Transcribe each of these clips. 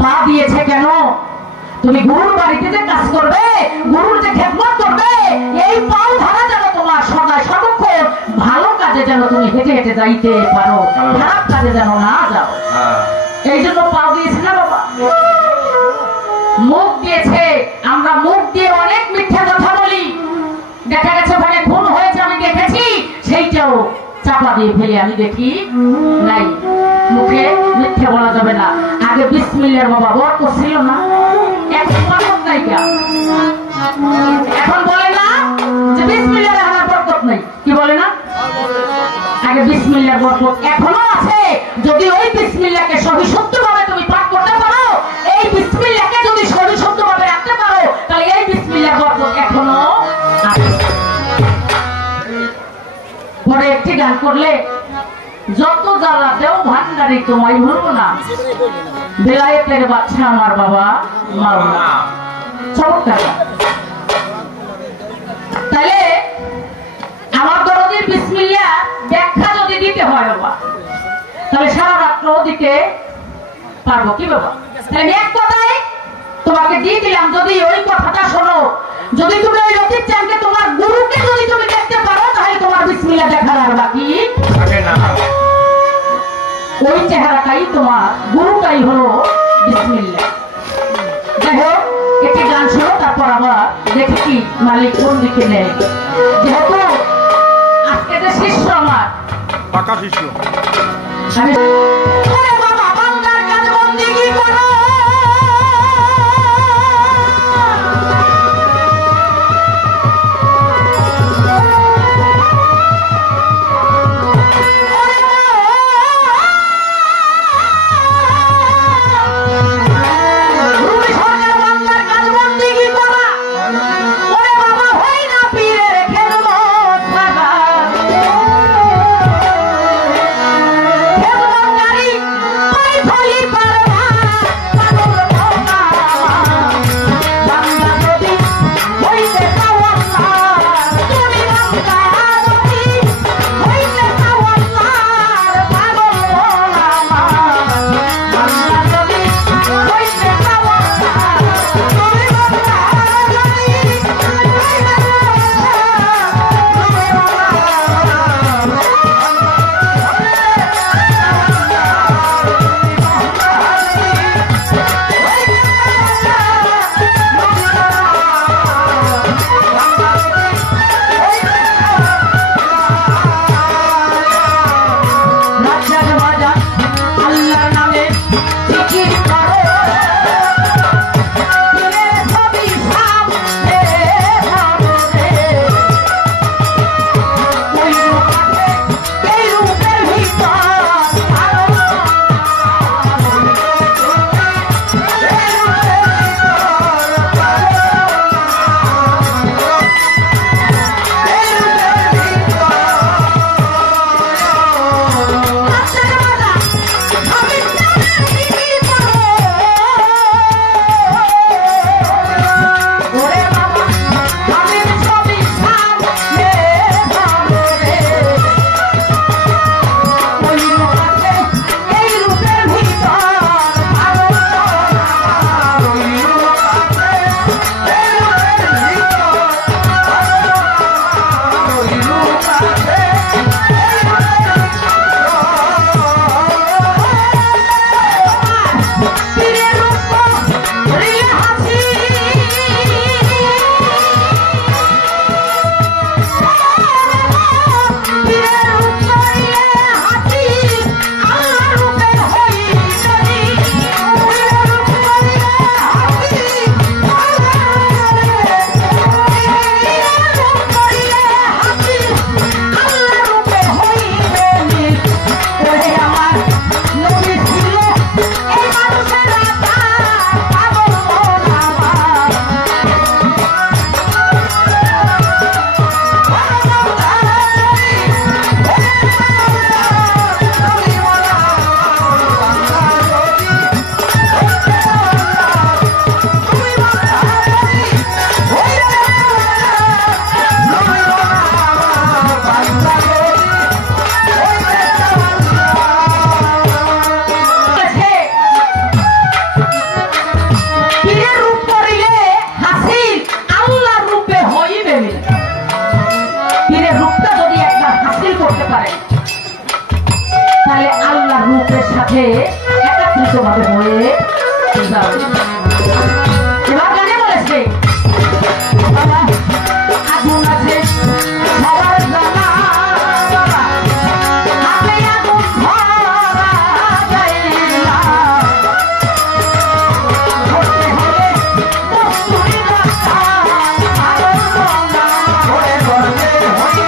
পা দিয়েছে কেন? তুমি গুরুর বাড়িতে যে কাজ করবে, গুরুর যে খেদমত করবে, এই পাও ধরা যেন তোমার সদা সর্বক্ষণ ভালো কাজে যেন তুমি হেঁটে হেঁটে যাইতে পারো, খারাপ কাজে যেন না যাও। এই জন্য পাও দিয়েছে না বাবা। মুখ দিয়েছে, আমরা মুখ দিয়ে অনেক মিথ্যা কথা বলি। দেখা গেছে ওখানে খুন হয়েছে, আমি দেখেছি, সেইটাও চাপা দিয়ে ফেলে আমি দেখি নাই। মুখে মিথ্যে বলা যাবে না। আগে বিসমিল্লাহর বাবা বরকত ছিল না, এখন বরকত নাই। এখন বলে না যে বিসমিল্লাহর আমার বরকত নাই, কি বলে না? আগে বিসমিল্লাহর বরকত এখনো আছে। যদি ওই বিসমিল্লাহকে সহিষ্ণুভাবে তুমি পাঠ করতে পারো, এই বিসমিল্লাহকে যদি সহিষ্ণুভাবে রাখতে পারো, তাহলে এই বিসমিল্লাহর বরকত এখনো আছে। পরে একটি গান করলে যত জ্বালা দেও ভান্ডারি তোমায় ভুলবো না, বেলায়েতের বাচ্চা আমার বাবা মাওলানা। চমৎকার। তাহলে আমার দরদের বিসমিল্লাহ ব্যাখ্যা যদি দিতে হয় বাবা, তাহলে সারা রাত্র দিতে পারবো কি বাবা? তাহলে এক কথায় তোমাকে দিয়ে দিলাম, যদি ওই কথাটা শোনো, যদি তুমি ওই রতিব চাঁদকে তোমার গুরুকে যদি তুমি দেখতে পারো, তাহলে তোমার বিসমিল্লাহ দেখার আর বাকি থাকে না। ওই চেহারাটাই তোমার, গুরুটাই হলো বিসমিল্লাহ। যাই হোক, একটি গান শোনো, তারপর আবার দেখি কি মালিক কোন দিকে নেয়। যেহেতু আজকে যে শিষ্য আমার পাকা শিষ্য, তুই তোমাকে হয়ে যাবে। এবার গানে বলেছে বাবা আগুন আছে সবার জানা বাবা হাতে আগুন ধরা যায় না করতে হলে কষ্টই রাখা ভালো না করে করতে হলে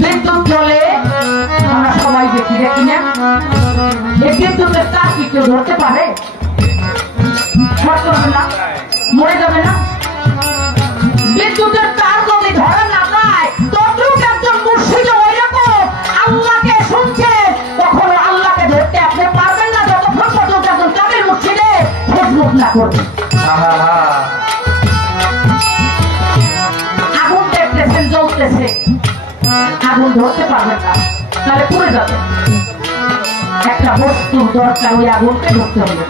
বিদ্যুৎ চলে আমরা সবাই দেখি দেখি না এই বিদ্যুতের তার কি কেউ ধরতে পারে না মরে যাবে না বিদ্যুতের তার যদি ধরা না যায় তদ্রুপ একজন মুর্শিদ ওইরকম আল্লাহকে শুনছে কখনো আল্লাহকে ধরতে আপনি পারবেন না যতক্ষণ পর্যন্ত একজন কামেল মুর্শিদে ফেসবুক না করবে আগুন দেখতেছেন জ্বলতেছে আগুন ধরতে পারবেন না তাহলে পুড়ে যাবে একটা বস্তুর দরকার ওই আগুনকে ধরতে হবে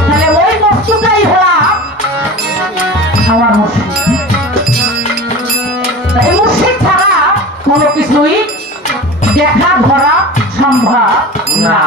তাহলে ওই বস্তুটাই হলাম আমার মুর্শিদ এই মুর্শিদ ছাড়া কোনো কিছুই দেখা ধরা সম্ভব না